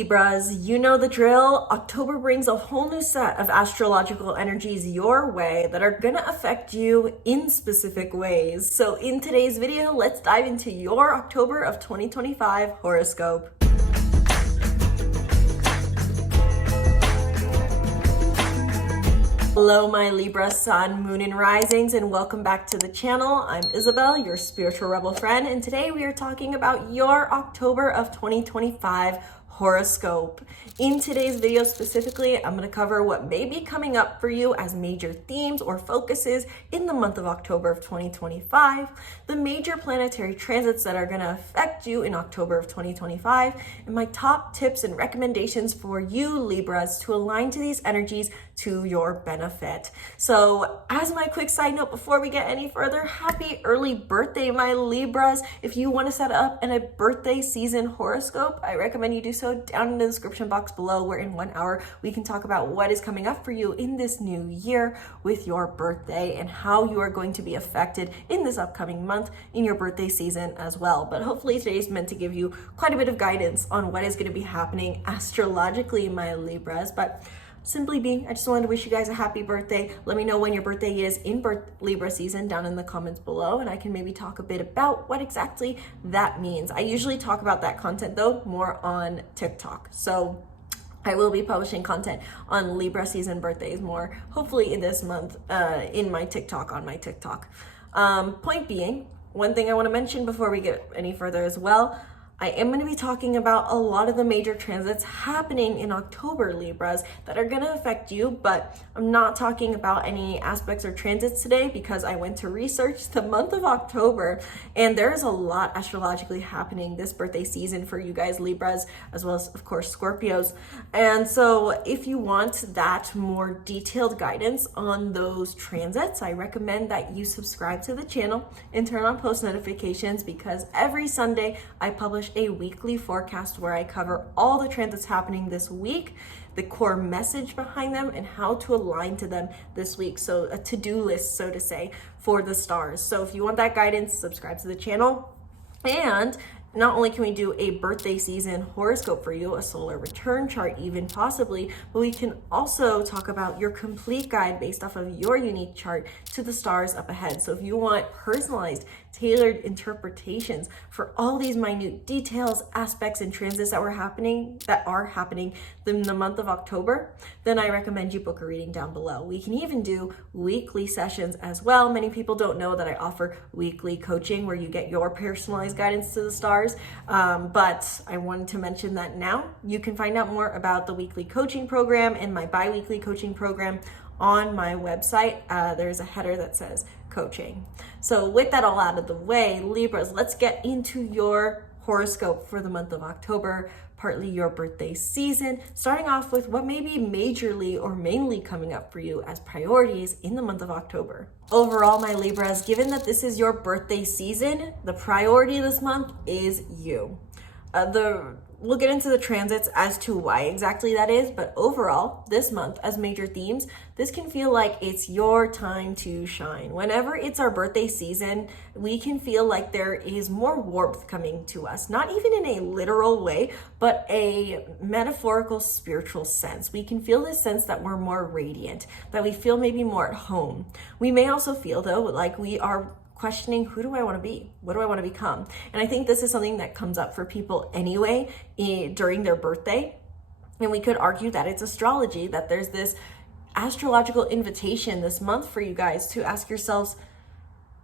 Libras, you know the drill. October brings a whole new set of astrological energies your way that are gonna affect you in specific ways. So in today's video, let's dive into your October of 2025 horoscope. Hello my Libra sun, moon, and risings, and welcome back to the channel. I'm Isabel, your spiritual rebel friend, and today we are talking about your October of 2025 horoscope. In today's video specifically, I'm going to cover what may be coming up for you as major themes or focuses in the month of October of 2025, the major planetary transits that are going to affect you in October of 2025, and my top tips and recommendations for you Libras to align to these energies to your benefit. So as my quick side note before we get any further, happy early birthday my Libras. If you want to set up a birthday season horoscope, I recommend you do so down in the description box below, where in 1 hour we can talk about what is coming up for you in this new year with your birthday and how you are going to be affected in this upcoming month in your birthday season as well. But hopefully today is meant to give you quite a bit of guidance on what is going to be happening astrologically my Libras. But simply being, I just wanted to wish you guys a happy birthday. Let me know when your birthday is in Libra season down in the comments below, and I can maybe talk a bit about what exactly that means. I usually talk about that content though more on TikTok. So I will be publishing content on Libra season birthdays more, hopefully in this month, in my TikTok, on my TikTok. Point being, one thing I want to mention before we get any further as well, I am going to be talking about a lot of the major transits happening in October, Libras, that are going to affect you, but I'm not talking about any aspects or transits today because I went to research the month of October, and there is a lot astrologically happening this birthday season for you guys Libras, as well as, of course, Scorpios. And so if you want that more detailed guidance on those transits, I recommend that you subscribe to the channel and turn on post notifications, because every Sunday I publish a weekly forecast where I cover all the transits happening this week, the core message behind them, and how to align to them this week. So a to-do list, so to say, for the stars. So if you want that guidance, subscribe to the channel. And not only can we do a birthday season horoscope for you, a solar return chart even possibly, but we can also talk about your complete guide based off of your unique chart to the stars up ahead. So if you want personalized, tailored interpretations for all these minute details, aspects, and transits that are happening in the month of October, then I recommend you book a reading down below. We can even do weekly sessions as well. Many people don't know that I offer weekly coaching where you get your personalized guidance to the stars, but I wanted to mention that now. You can find out more about the weekly coaching program and my bi-weekly coaching program on my website. There's a header that says coaching. So with that all out of the way, Libras, let's get into your horoscope for the month of October, partly your birthday season, starting off with what may be majorly or mainly coming up for you as priorities in the month of October. Overall, my Libras, given that this is your birthday season, the priority this month is you. We'll get into the transits as to why exactly that is, but overall, this month, as major themes, this can feel like it's your time to shine. Whenever it's our birthday season, we can feel like there is more warmth coming to us, not even in a literal way, but a metaphorical, spiritual sense. We can feel this sense that we're more radiant, that we feel maybe more at home. We may also feel, though, like we are questioning, who do I want to be? What do I want to become? And I think this is something that comes up for people anyway during their birthday. And we could argue that it's astrology, that there's this astrological invitation this month for you guys to ask yourselves,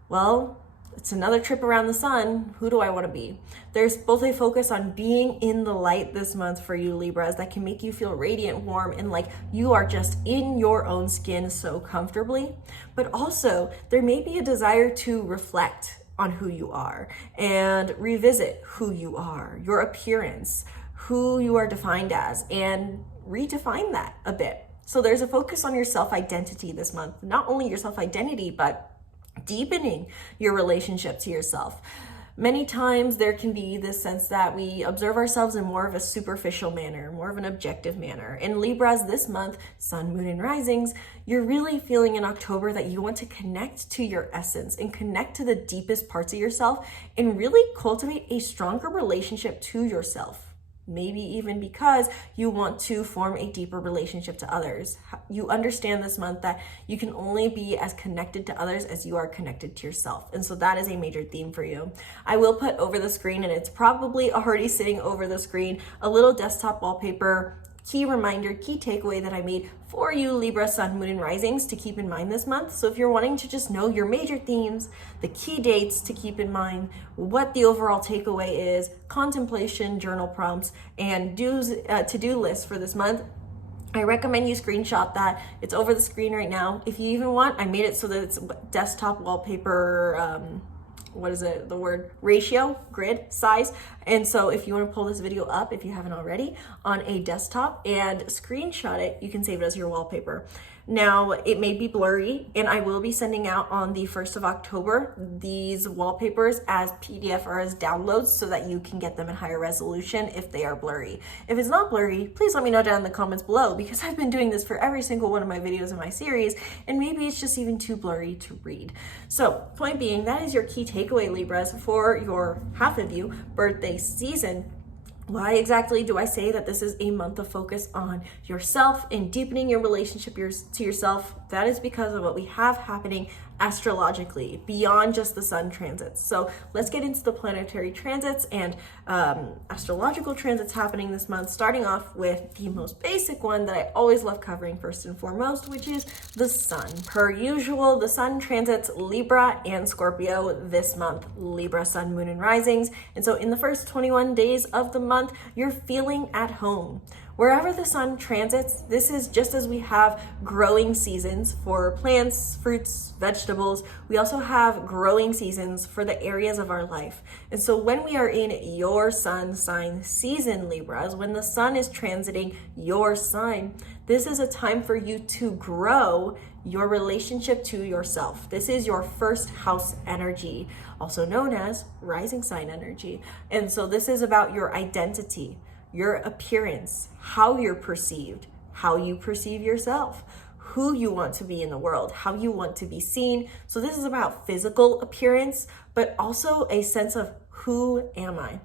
well, it's another trip around the sun. Who do I want to be? There's both a focus on being in the light this month for you Libras that can make you feel radiant, warm, and like you are just in your own skin so comfortably. But also there may be a desire to reflect on who you are and revisit who you are, your appearance, who you are defined as, and redefine that a bit. So there's a focus on your self-identity this month, not only your self-identity, but deepening your relationship to yourself. Many times there can be this sense that we observe ourselves in more of a superficial manner, more of an objective manner. In Libras this month, sun, moon, and risings, you're really feeling in October that you want to connect to your essence and connect to the deepest parts of yourself and really cultivate a stronger relationship to yourself. Maybe even because you want to form a deeper relationship to others. You understand this month that you can only be as connected to others as you are connected to yourself. And so that is a major theme for you. I will put over the screen, and it's probably already sitting over the screen, a little desktop wallpaper key reminder, key takeaway that I made for you Libra, Sun, Moon, and Risings to keep in mind this month. So if you're wanting to just know your major themes, the key dates to keep in mind, what the overall takeaway is, contemplation, journal prompts, and to-do lists for this month, I recommend you screenshot that. It's over the screen right now. If you even want, I made it so that it's desktop wallpaper, ratio, grid size. And so if you want to pull this video up, if you haven't already, on a desktop and screenshot it, you can save it as your wallpaper. Now, it may be blurry, and I will be sending out on the 1st of October these wallpapers as PDF or as downloads so that you can get them in higher resolution if they are blurry. If it's not blurry, please let me know down in the comments below, because I've been doing this for every single one of my videos in my series, and maybe it's just even too blurry to read. So, point being, that is your key takeaway, Libras, for your half of you birthday season. Why exactly do I say that this is a month of focus on yourself and deepening your relationship to yourself? That is because of what we have happening astrologically beyond just the sun transits. So let's get into the planetary transits and astrological transits happening this month, starting off with the most basic one that I always love covering first and foremost, which is the sun. Per usual, the sun transits Libra and Scorpio this month, Libra, Sun, Moon, and Risings. And so in the first 21 days of the month, you're feeling at home. Wherever the sun transits, this is just as we have growing seasons for plants, fruits, vegetables, we also have growing seasons for the areas of our life. And so when we are in your sun sign season, Libras, when the sun is transiting your sign, this is a time for you to grow your relationship to yourself. This is your first house energy, also known as rising sign energy. And so this is about your identity, your appearance, how you're perceived, how you perceive yourself, who you want to be in the world, how you want to be seen. So this is about physical appearance, but also a sense of who am I?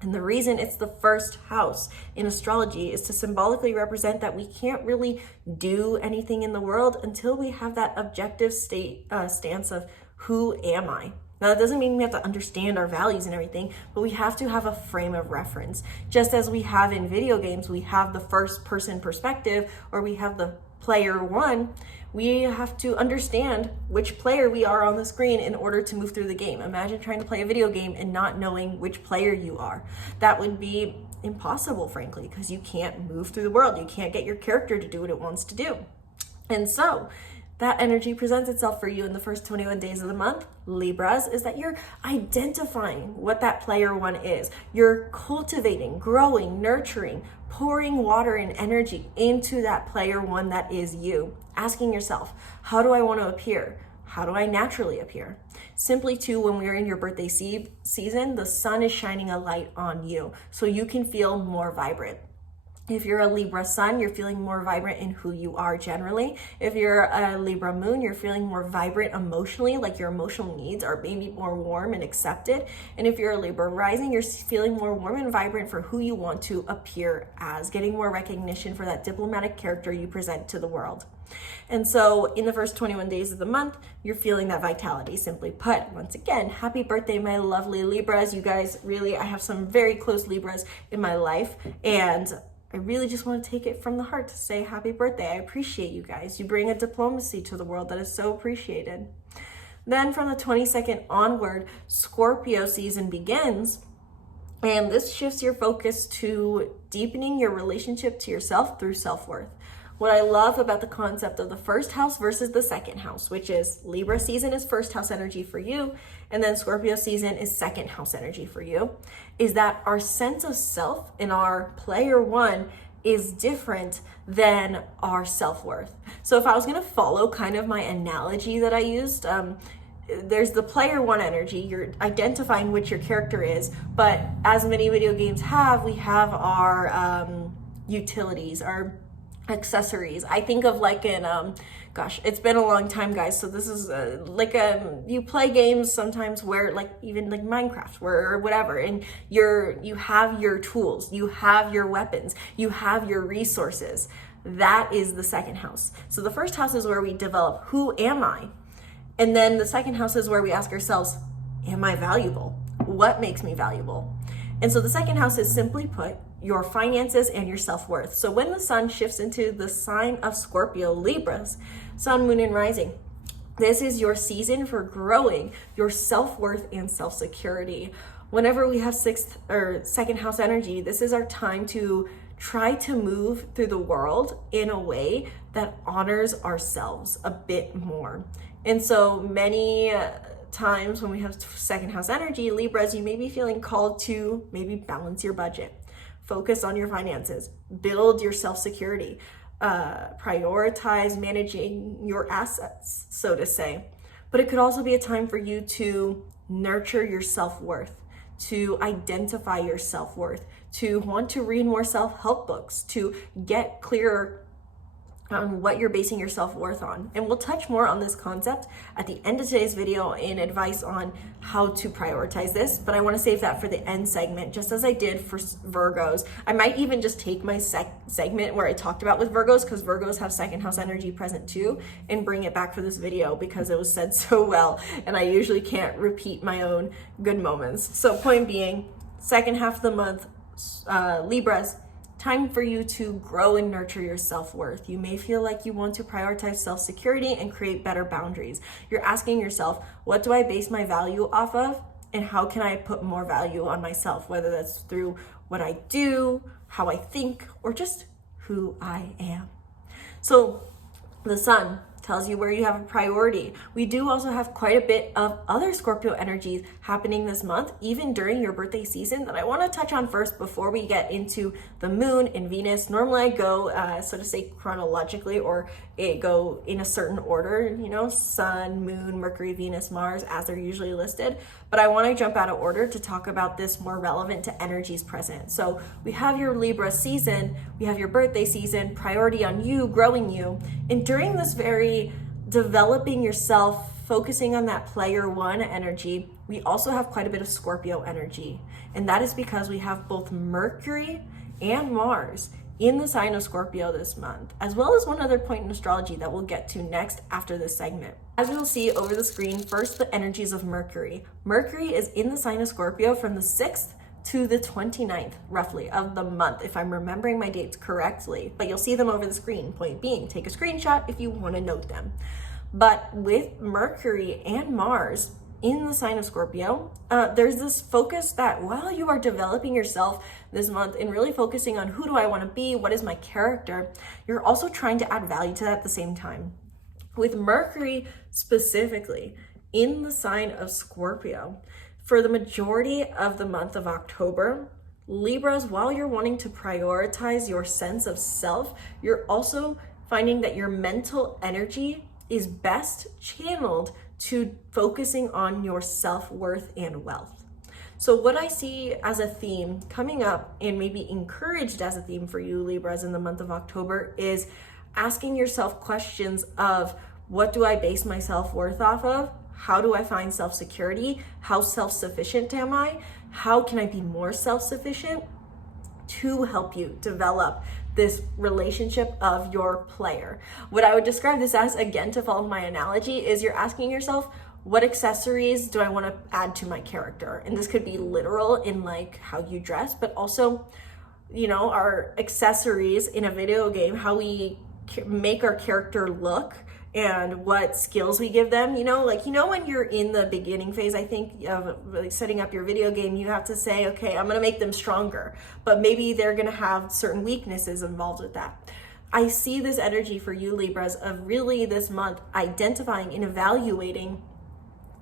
And the reason it's the first house in astrology is to symbolically represent that we can't really do anything in the world until we have that objective stance of who am I? Now, that doesn't mean we have to understand our values and everything, but we have to have a frame of reference. Just as we have in video games, we have the first person perspective, or we have the player one, we have to understand which player we are on the screen in order to move through the game. Imagine trying to play a video game and not knowing which player you are. That would be impossible, frankly, because you can't move through the world. You can't get your character to do what it wants to do. And so, that energy presents itself for you in the first 21 days of the month, Libras, is that you're identifying what that player one is. You're cultivating, growing, nurturing, pouring water and energy into that player one that is you. Asking yourself, how do I want to appear? How do I naturally appear? Simply too, when we're in your birthday season, the sun is shining a light on you, so you can feel more vibrant. If you're a Libra sun, you're feeling more vibrant in who you are generally. If you're a Libra moon, you're feeling more vibrant emotionally, like your emotional needs are maybe more warm and accepted. And if you're a Libra rising, you're feeling more warm and vibrant for who you want to appear as, getting more recognition for that diplomatic character you present to the world. And so in the first 21 days of the month, you're feeling that vitality, simply put. Once again, happy birthday, my lovely Libras. You guys, really, I have some very close Libras in my life, and I really just want to take it from the heart to say happy birthday. I appreciate you guys. You bring a diplomacy to the world that is so appreciated. Then from the 22nd onward, Scorpio season begins, and this shifts your focus to deepening your relationship to yourself through self-worth. What I love about the concept of the first house versus the second house, which is Libra season is first house energy for you, and then Scorpio season is second house energy for you, is that our sense of self in our player one is different than our self-worth. So if I was going to follow kind of my analogy that I used, there's the player one energy, you're identifying which your character is, but as many video games have, we have our utilities, our accessories. I think of like in gosh, it's been a long time, guys, so this is like you play games sometimes where like even like Minecraft or whatever, and you have your tools, you have your weapons, you have your resources. That is the second house. So the first house is where we develop, who am I? And then the second house is where we ask ourselves, am I valuable? What makes me valuable? And so the second house is, simply put, your finances and your self-worth. So when the sun shifts into the sign of Scorpio, Libras, sun, moon, and rising, this is your season for growing your self-worth and self-security. Whenever we have sixth or second house energy, this is our time to try to move through the world in a way that honors ourselves a bit more. And so many times when we have second house energy, Libras, you may be feeling called to maybe balance your budget, focus on your finances, build your self-security, prioritize managing your assets, so to say. But it could also be a time for you to nurture your self-worth, to identify your self-worth, to want to read more self-help books, to get clearer on what you're basing your self-worth on. And we'll touch more on this concept at the end of today's video in advice on how to prioritize this, but I want to save that for the end segment, just as I did for Virgos. I might even just take my segment where I talked about with Virgos, because Virgos have second house energy present too, and bring it back for this video because it was said so well, and I usually can't repeat my own good moments. So point being, second half of the month, Libras, time for you to grow and nurture your self-worth. You may feel like you want to prioritize self-security and create better boundaries. You're asking yourself, what do I base my value off of? And how can I put more value on myself? Whether that's through what I do, how I think, or just who I am. So the sun tells you where you have a priority. We do also have quite a bit of other Scorpio energies happening this month, even during your birthday season, that I want to touch on first before we get into the moon and Venus. Normally I go, so to say, chronologically, or go in a certain order, you know, sun, moon, Mercury, Venus, Mars, as they're usually listed. But I want to jump out of order to talk about this more relevant to energies present. So we have your Libra season, we have your birthday season, priority on you, growing you. And during this very developing yourself, focusing on that player one energy, we also have quite a bit of Scorpio energy. And that is because we have both Mercury and Mars in the sign of Scorpio this month, as well as one other point in astrology that we'll get to next after this segment. As you'll see over the screen, first the energies of Mercury. Mercury is in the sign of Scorpio from the 6th to the 29th, roughly, of the month, if I'm remembering my dates correctly. But you'll see them over the screen. Point being, take a screenshot if you want to note them. But with Mercury and Mars in the sign of Scorpio, there's this focus that while you are developing yourself this month and really focusing on who do I want to be, what is my character, you're also trying to add value to that at the same time. With Mercury specifically in the sign of Scorpio, for the majority of the month of October, Libras, while you're wanting to prioritize your sense of self, you're also finding that your mental energy is best channeled to focusing on your self-worth and wealth. So what I see as a theme coming up, and maybe encouraged as a theme for you Libras in the month of October, is asking yourself questions of, what do I base my self-worth off of? How do I find self-security? How self-sufficient am I? How can I be more self-sufficient to help you develop this relationship of your player? What I would describe this as, again, to follow my analogy, is you're asking yourself, what accessories do I want to add to my character? And this could be literal in like how you dress, but also, you know, our accessories in a video game, how we make our character look, and what skills we give them. You know, like, you know, when you're in the beginning phase, I think, of like setting up your video game, you have to say, okay, I'm gonna make them stronger, but maybe they're gonna have certain weaknesses involved with that. I see this energy for you Libras of really this month identifying and evaluating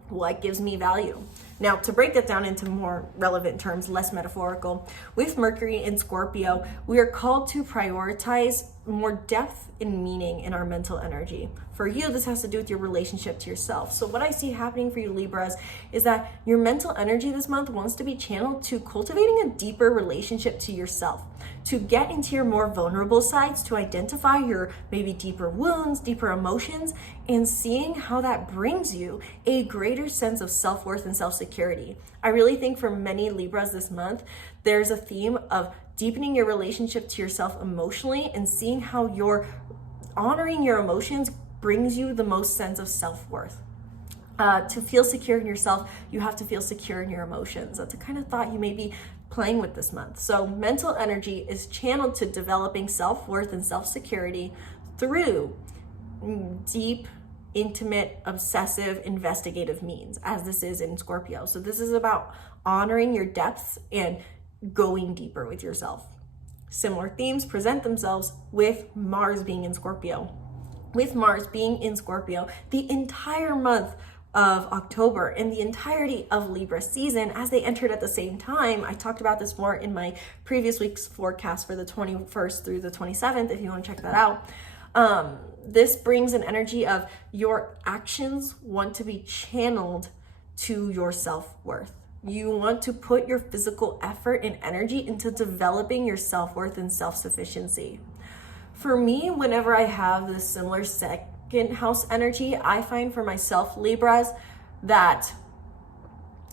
what gives me value. Now, to break that down into more relevant terms, less metaphorical, with Mercury in Scorpio, we are called to prioritize more depth and meaning in our mental energy. For you, this has to do with your relationship to yourself. So what I see happening for you, Libras, is that your mental energy this month wants to be channeled to cultivating a deeper relationship to yourself, to get into your more vulnerable sides, to identify your maybe deeper wounds, deeper emotions, and seeing how that brings you a greater sense of self-worth and self-security. I really think for many Libras this month, there's a theme of deepening your relationship to yourself emotionally and seeing how you're honoring your emotions brings you the most sense of self-worth. To feel secure in yourself, you have to feel secure in your emotions. That's a kind of thought you may be playing with this month. So mental energy is channeled to developing self-worth and self-security through deep, intimate, obsessive, investigative means, as this is in Scorpio. So this is about honoring your depths and going deeper with yourself. Similar themes present themselves with Mars being in Scorpio. With Mars being in Scorpio, the entire month of October and the entirety of Libra season, as they entered at the same time. I talked about this more in my previous week's forecast for the 21st through the 27th, if you want to check that out. This brings an energy of your actions want to be channeled to your self-worth. You want to put your physical effort and energy into developing your self-worth and self-sufficiency. For me, whenever I have this similar second house energy, I find for myself, Libras, that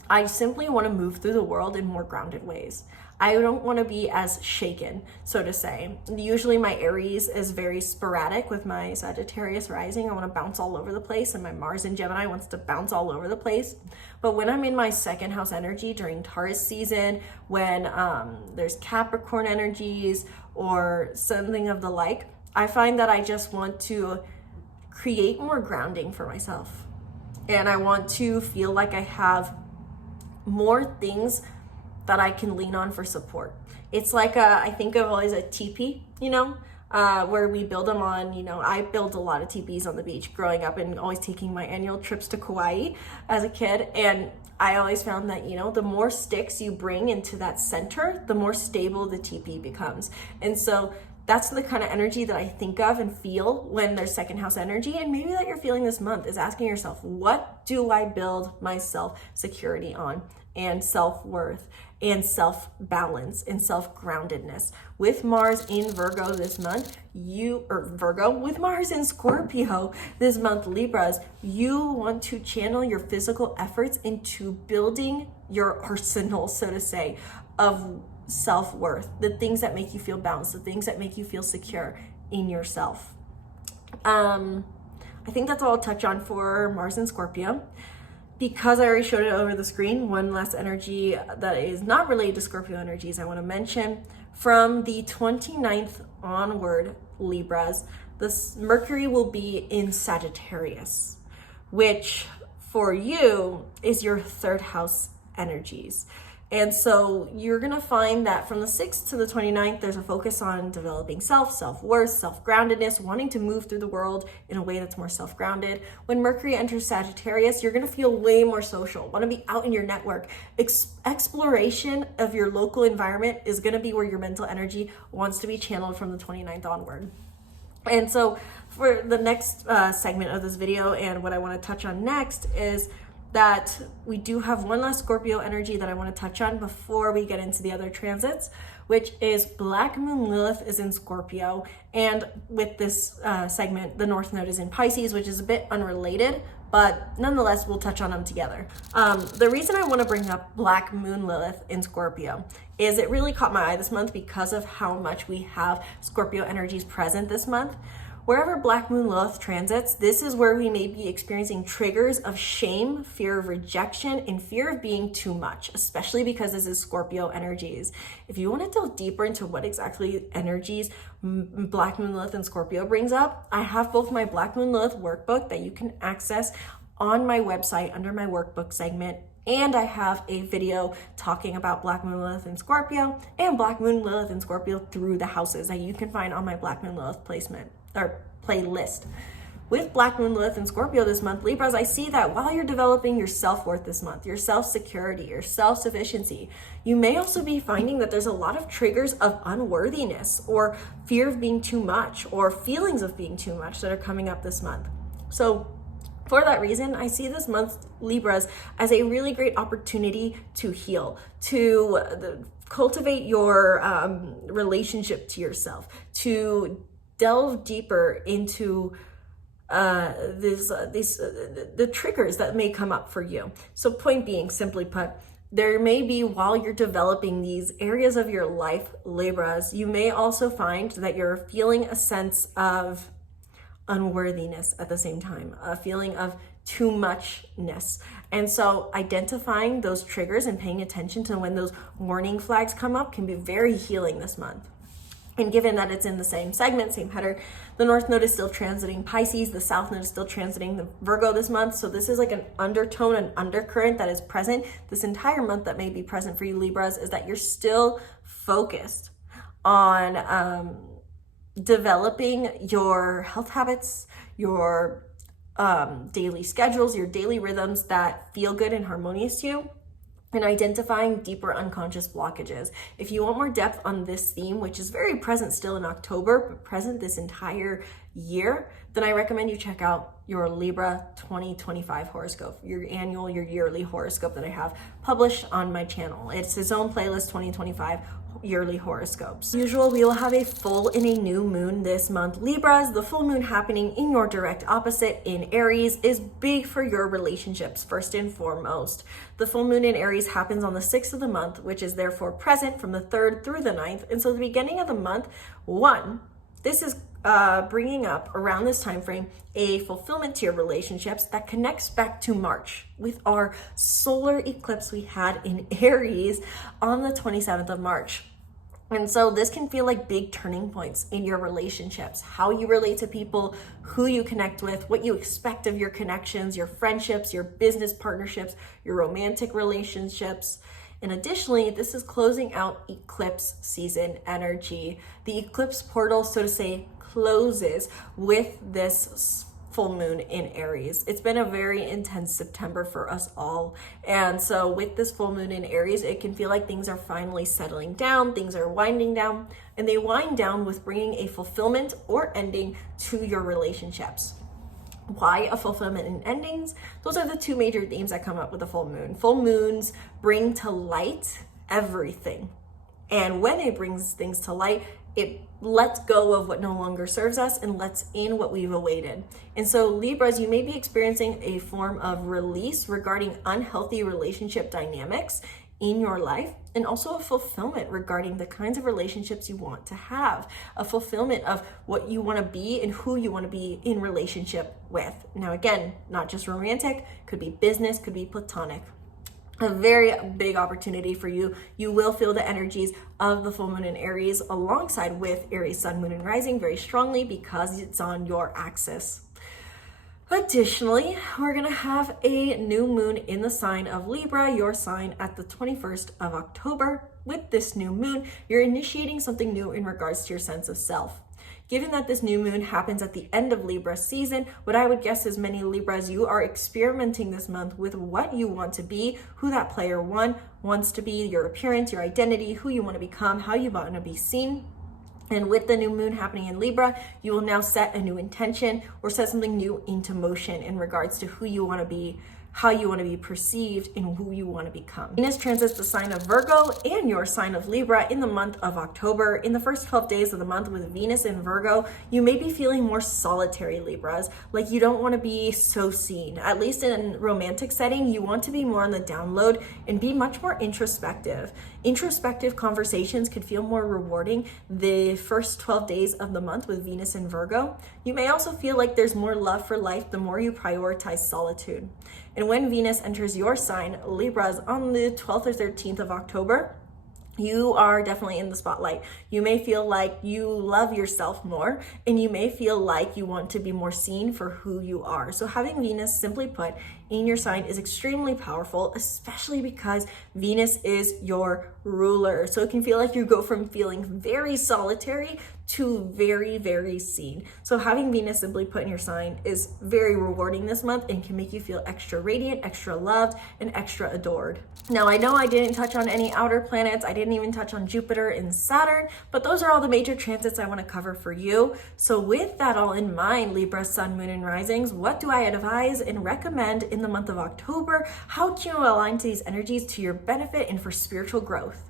I simply want to move through the world in more grounded ways. I don't want to be as shaken, so to say. Usually my Aries is very sporadic with my Sagittarius rising. I want to bounce all over the place, and my Mars in Gemini wants to bounce all over the place. But when I'm in my second house energy during Taurus season, when there's Capricorn energies or something of the like, I find that I just want to create more grounding for myself. And I want to feel like I have more things that I can lean on for support. It's like I think of always a teepee, where we build them on, I built a lot of teepees on the beach growing up and always taking my annual trips to Kauai as a kid. And I always found that, the more sticks you bring into that center, the more stable the teepee becomes. And so that's the kind of energy that I think of and feel when there's second house energy. And maybe that you're feeling this month is asking yourself, what do I build my self-security on, and self-worth and self-balance and self-groundedness? With Mars in Virgo this month, with Mars in Scorpio this month, Libras, you want to channel your physical efforts into building your arsenal, so to say, of self-worth, the things that make you feel balanced, the things that make you feel secure in yourself. I think that's all I'll touch on for Mars in Scorpio. Because I already showed it over the screen, one last energy that is not related to Scorpio energies I want to mention. From the 29th onward, Libras, this Mercury will be in Sagittarius, which for you is your third house energies. And so you're going to find that from the 6th to the 29th, there's a focus on developing self-worth, self-groundedness, wanting to move through the world in a way that's more self-grounded. When Mercury enters Sagittarius, you're going to feel way more social, want to be out in your network. Exploration of your local environment is going to be where your mental energy wants to be channeled from the 29th onward. And so for the next segment of this video, and what I want to touch on next is that we do have one last Scorpio energy that I want to touch on before we get into the other transits, which is Black Moon Lilith is in Scorpio. And with this segment, the North Node is in Pisces, which is a bit unrelated, but nonetheless, we'll touch on them together. The reason I want to bring up Black Moon Lilith in Scorpio is it really caught my eye this month because of how much we have Scorpio energies present this month. Wherever Black Moon Lilith transits, this is where we may be experiencing triggers of shame, fear of rejection, and fear of being too much, especially because this is Scorpio energies. If you want to delve deeper into what exactly energies Black Moon Lilith and Scorpio brings up, I have both my Black Moon Lilith workbook that you can access on my website under my workbook segment, and I have a video talking about Black Moon Lilith and Scorpio and Black Moon Lilith and Scorpio through the houses that you can find on my Black Moon Lilith playlist. With Black Moon Lilith and Scorpio this month, Libras, I see that while you're developing your self-worth this month, your self-security, your self-sufficiency, you may also be finding that there's a lot of triggers of unworthiness or fear of being too much or feelings of being too much that are coming up this month. So for that reason, I see this month, Libras, as a really great opportunity to heal, to cultivate your relationship to yourself, to delve deeper into the triggers that may come up for you. So point being, simply put, there may be, while you're developing these areas of your life, Libras, you may also find that you're feeling a sense of unworthiness at the same time, a feeling of too muchness. And so identifying those triggers and paying attention to when those warning flags come up can be very healing this month. And given that it's in the same segment, same header, the North Node is still transiting Pisces, the South Node is still transiting the Virgo this month. So this is like an undertone, an undercurrent that is present this entire month that may be present for you, Libras, is that you're still focused on developing your health habits, your daily schedules, your daily rhythms that feel good and harmonious to you, and identifying deeper unconscious blockages. If you want more depth on this theme, which is very present still in October, but present this entire year, then I recommend you check out your Libra 2025 horoscope, your annual, your yearly horoscope that I have published on my channel. It's his own playlist, 2025 yearly horoscopes. As usual, we will have a full and a new moon this month. Libras, the full moon happening in your direct opposite in Aries is big for your relationships, first and foremost. The full moon in Aries happens on the 6th of the month, which is therefore present from the 3rd through the 9th. And so the beginning of the month, this is bringing up around this time frame a fulfillment to your relationships that connects back to March with our solar eclipse we had in Aries on the 27th of March. And so this can feel like big turning points in your relationships, how you relate to people, who you connect with, what you expect of your connections, your friendships, your business partnerships, your romantic relationships. And additionally, this is closing out eclipse season energy. The eclipse portal, so to say, closes with this full moon in Aries. It's been a very intense September for us all. And so with this full moon in Aries, it can feel like things are finally settling down, things are winding down, and they wind down with bringing a fulfillment or ending to your relationships. Why a fulfillment and endings? Those are the two major themes that come up with a full moon. Full moons bring to light everything. And when it brings things to light, it lets go of what no longer serves us and lets in what we've awaited. And so Libras, you may be experiencing a form of release regarding unhealthy relationship dynamics in your life, and also a fulfillment regarding the kinds of relationships you want to have, a fulfillment of what you want to be and who you want to be in relationship with. Now, again, not just romantic, could be business, could be platonic. A very big opportunity for you. You will feel the energies of the full moon in Aries alongside with Aries sun, moon, and rising very strongly because it's on your axis. Additionally, we're going to have a new moon in the sign of Libra, your sign, at the 21st of October. With this new moon, you're initiating something new in regards to your sense of self. Given that this new moon happens at the end of Libra season, what I would guess is many Libras, you are experimenting this month with what you want to be, who that player one wants to be, your appearance, your identity, who you want to become, how you want to be seen. And with the new moon happening in Libra, you will now set a new intention or set something new into motion in regards to who you want to be, how you want to be perceived, and who you want to become. Venus transits the sign of Virgo and your sign of Libra in the month of October. In the first 12 days of the month with Venus in Virgo, you may be feeling more solitary, Libras, like you don't want to be so seen. At least in a romantic setting, you want to be more on the download and be much more introspective. Introspective conversations could feel more rewarding the first 12 days of the month with Venus in Virgo. You may also feel like there's more love for life the more you prioritize solitude. And when Venus enters your sign, Libras, on the 12th or 13th of October, you are definitely in the spotlight. You may feel like you love yourself more, and you may feel like you want to be more seen for who you are. So having Venus, simply put, in your sign is extremely powerful, especially because Venus is your ruler. So it can feel like you go from feeling very solitary to very, very seen. So having Venus simply put in your sign is very rewarding this month and can make you feel extra radiant, extra loved, and extra adored. Now, I know I didn't touch on any outer planets. I didn't even touch on Jupiter and Saturn, but those are all the major transits I want to cover for you. So with that all in mind, Libra, Sun, Moon, and Risings, what do I advise and recommend in the month of October? How can you align to these energies to your benefit and for spiritual growth?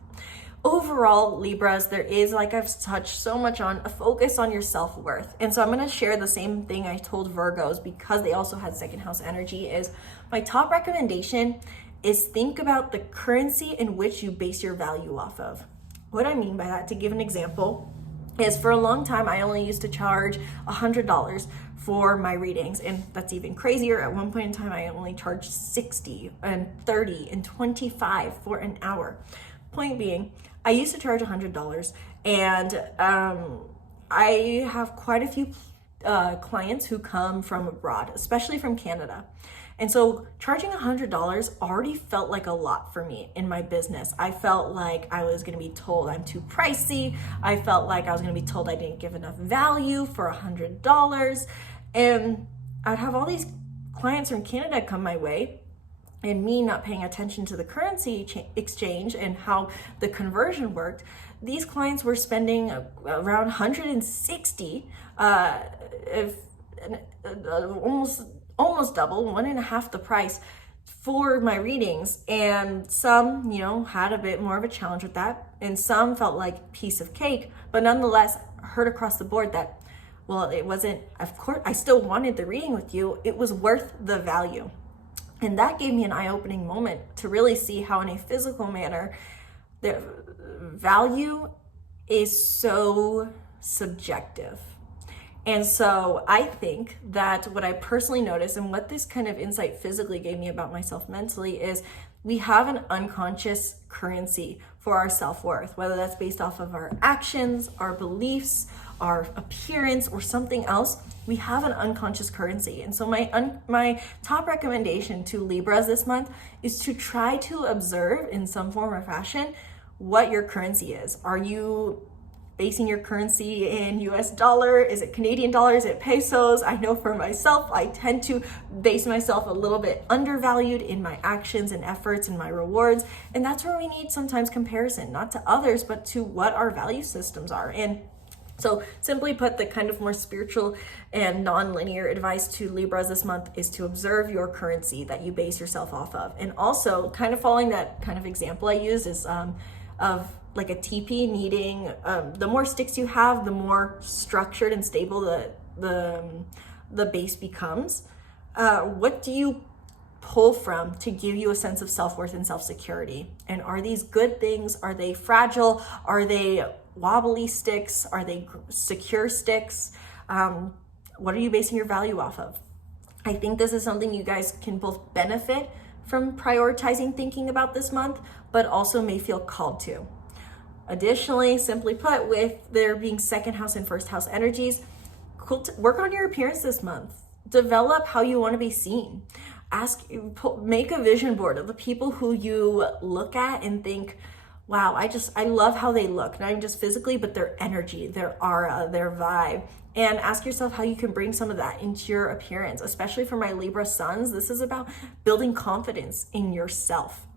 Overall, Libras, there is, like I've touched so much on, a focus on your self-worth. And so I'm going to share the same thing I told Virgos because they also had second house energy. Is my top recommendation is think about the currency in which you base your value off of. What I mean by that, to give an example, is for a long time, I only used to charge $100 for my readings. And that's even crazier. At one point in time, I only charged $60 and $30 and $25 for an hour. Point being, I used to charge $100, and I have quite a few clients who come from abroad, especially from Canada. And so charging $100 already felt like a lot for me in my business. I felt like I was going to be told I'm too pricey. I felt like I was going to be told I didn't give enough value for $100. And I'd have all these clients from Canada come my way, and me not paying attention to the currency exchange and how the conversion worked. These clients were spending around 160, almost double, 1.5 the price for my readings. And some, had a bit more of a challenge with that. And some felt like piece of cake, but nonetheless heard across the board that, well, it wasn't, of course, I still wanted the reading with you. It was worth the value. And that gave me an eye-opening moment to really see how in a physical manner, the value is so subjective. And so I think that what I personally noticed and what this kind of insight physically gave me about myself mentally is we have an unconscious currency for our self-worth, whether that's based off of our actions, our beliefs, our appearance, or something else. We have an unconscious currency. And so my top recommendation to Libras this month is to try to observe in some form or fashion what your currency is. Are you basing your currency in US dollar? Is it Canadian dollars? Is it pesos? I know for myself, I tend to base myself a little bit undervalued in my actions and efforts and my rewards. And that's where we need sometimes comparison, not to others, but to what our value systems are. And so simply put, the kind of more spiritual and non-linear advice to Libras this month is to observe your currency that you base yourself off of. And also kind of following that kind of example I use is of like a teepee needing, the more sticks you have, the more structured and stable the base becomes. What do you pull from to give you a sense of self-worth and self-security? And are these good things? Are they fragile? Are they wobbly sticks? Are they secure sticks? What are you basing your value off of? I think this is something you guys can both benefit from prioritizing thinking about this month, but also may feel called to. Additionally, simply put, with there being second house and first house energies, work on your appearance this month. Develop how you want to be seen. Make a vision board of the people who you look at and think, wow, I love how they look, not even just physically, but their energy, their aura, their vibe. And ask yourself how you can bring some of that into your appearance, especially for my Libra suns. This is about building confidence in yourself.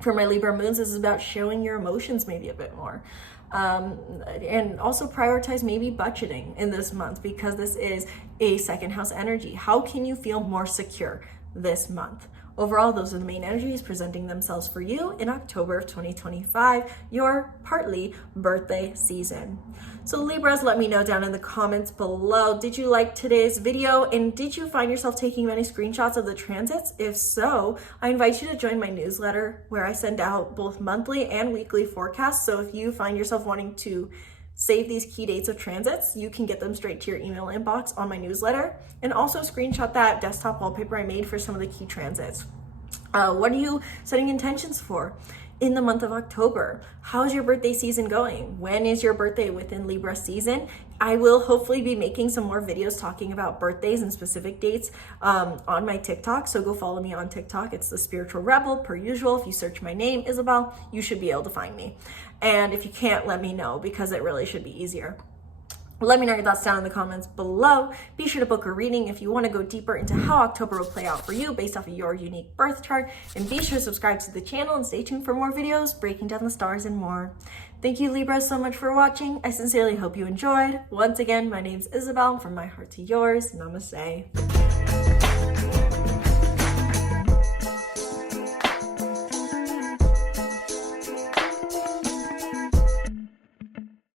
For my Libra moons, this is about showing your emotions maybe a bit more. And also prioritize maybe budgeting in this month because this is a second house energy. How can you feel more secure this month? Overall, those are the main energies presenting themselves for you in October of 2025, your partly birthday season. So Libras, let me know down in the comments below, did you like today's video and did you find yourself taking many screenshots of the transits? If so, I invite you to join my newsletter where I send out both monthly and weekly forecasts. So if you find yourself wanting to save these key dates of transits, you can get them straight to your email inbox on my newsletter, and also screenshot that desktop wallpaper I made for some of the key transits. What are you setting intentions for? in the month of October. How's your birthday season going? When is your birthday within Libra season? I will hopefully be making some more videos talking about birthdays and specific dates on my TikTok. So go follow me on TikTok. It's The Spiritual Rebel per usual. If you search my name, Isabel, you should be able to find me. And if you can't, let me know because it really should be easier. Let me know your thoughts down in the comments below. Be sure to book a reading if you want to go deeper into how October will play out for you based off of your unique birth chart. And be sure to subscribe to the channel and stay tuned for more videos, breaking down the stars and more. Thank you, Libra, so much for watching. I sincerely hope you enjoyed. Once again, my name's Isabel. From my heart to yours, namaste.